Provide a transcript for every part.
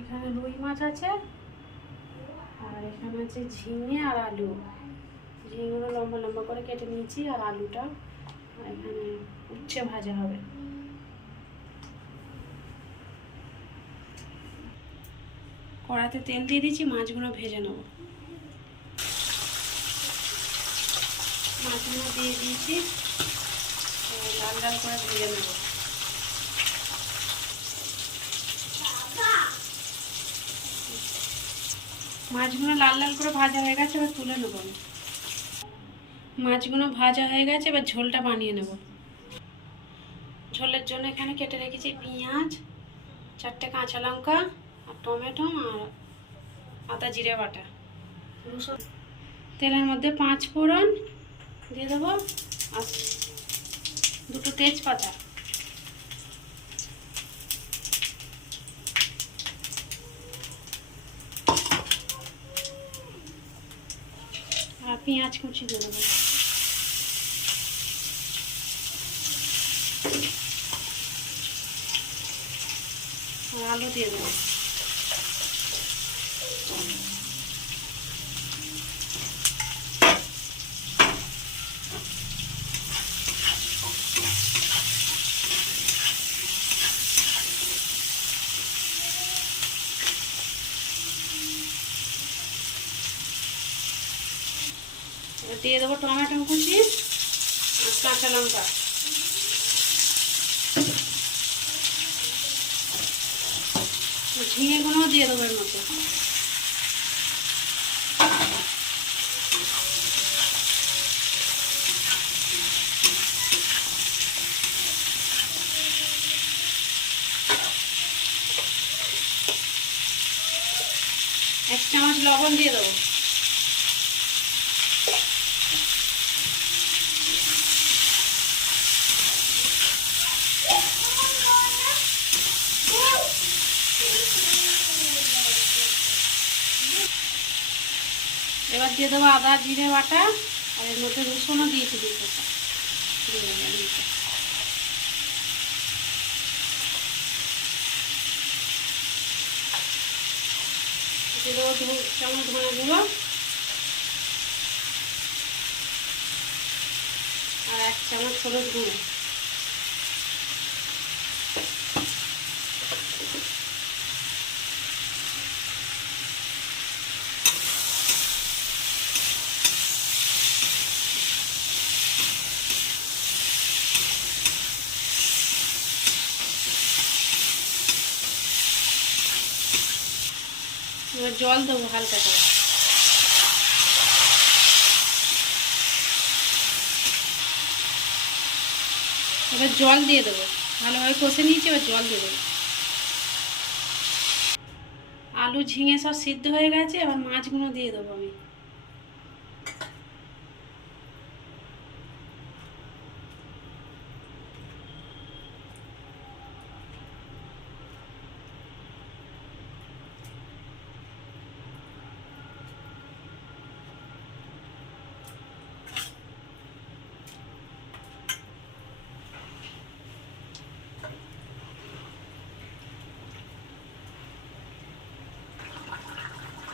এখানে রুই মাছ আছে, আর এখানে আছে ঝিঙে আর আলু। ঝিঙেগুলো লম্বা লম্বা করে কেটে নিয়েছি, আর আলুটা, আর এখানে উচ্ছে ভাজা হবে। কড়াতে তেল দিয়ে দিয়েছি, মাছগুলো ভেজে নেব। মাছগুলো দিয়ে দিয়েছি, লাল লাল করে ভেজে নেব। মাছগুলো লাল লাল করে ভাজা হয়ে গেছে, এবার তুলে নেব। মাছগুলো ভাজা হয়ে গেছে, এবার ঝোলটা বানিয়ে নেব। ঝোলের জন্য এখানে কেটে রেখেছি পেঁয়াজ, 4টে কাঁচা লঙ্কা, আর টমেটো, আর আদা জিরে বাটা। তেলের মধ্যে 5 ফোড়ন দিয়ে দেবো, আর 2টো তেজপাতা, আর পেঁয়াজ কুচি দিয়ে দেবো। আর আলু দিয়ে দেবো। দিয়ে দেবো টমেটো কুচি আর কাঁচা লঙ্কা। ঝিঙেগুলো দিয়ে দেবো এর মধ্যে। এক চামচ লবণ দিয়ে দেবো। এবার দিয়ে দেবো আদা জিরে বাটা, আর এর মধ্যে রসুনও দিয়েছি, দিয়ে দেবো। চামচ ধনে গুঁড়ো, আর 1 চামচ হলুদ গুঁড়ো। এবার জল দেবো হালকা করে। এবার জল দিয়ে দেবো, ভালোভাবে কষে নিয়েছি, এবার জল দিয়ে দেবো। আলু ঝিঙে সব সিদ্ধ হয়ে গেছে, এবার মাছগুলো দিয়ে দেবো আমি।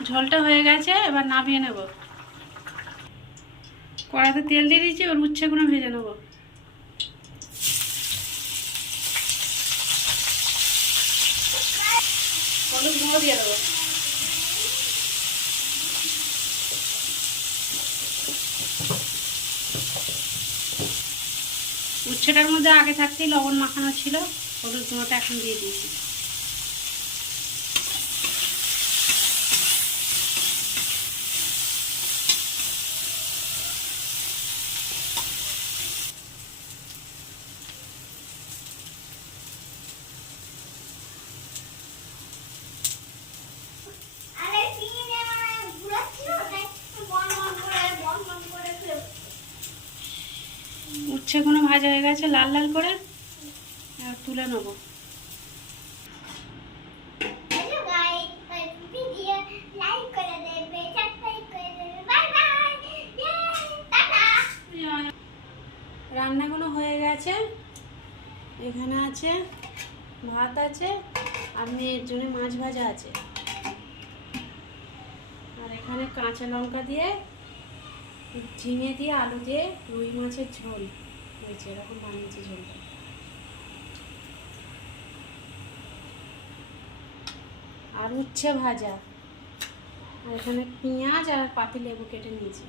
ঝোলটা হয়ে গেছে, এবার নামিয়ে নেব। কড়াতে তেল দিয়ে দিয়েছি, এবার উচ্ছেগুলো ভেজে নেব। হলুদ গুঁড়ো দিয়ে দেবো। উচ্ছেটার মধ্যে আগে থাকতেই লবণ মাখানো ছিল, হলুদ গুঁড়োটা এখন দিয়ে দিয়েছি। উচ্ছেগুলো ভাজা হয়ে গেছে লাল লাল করে, আর তুলে নেব। রান্নাগুলো হয়ে গেছে, এখানে আছে ভাত আছে, আর মেয়ের জন্য মাছ ভাজা আছে। আর এখানে কাঁচা লঙ্কা দিয়ে, ঝিঙে দিয়ে, আলু দিয়ে রুই মাছের ঝোল হয়েছে, এরকম বানিয়েছে ঝোলটা। আর উচ্ছে ভাজা, আর এখানে পেঁয়াজ আর পাতি লেবু কেটে নিয়েছি।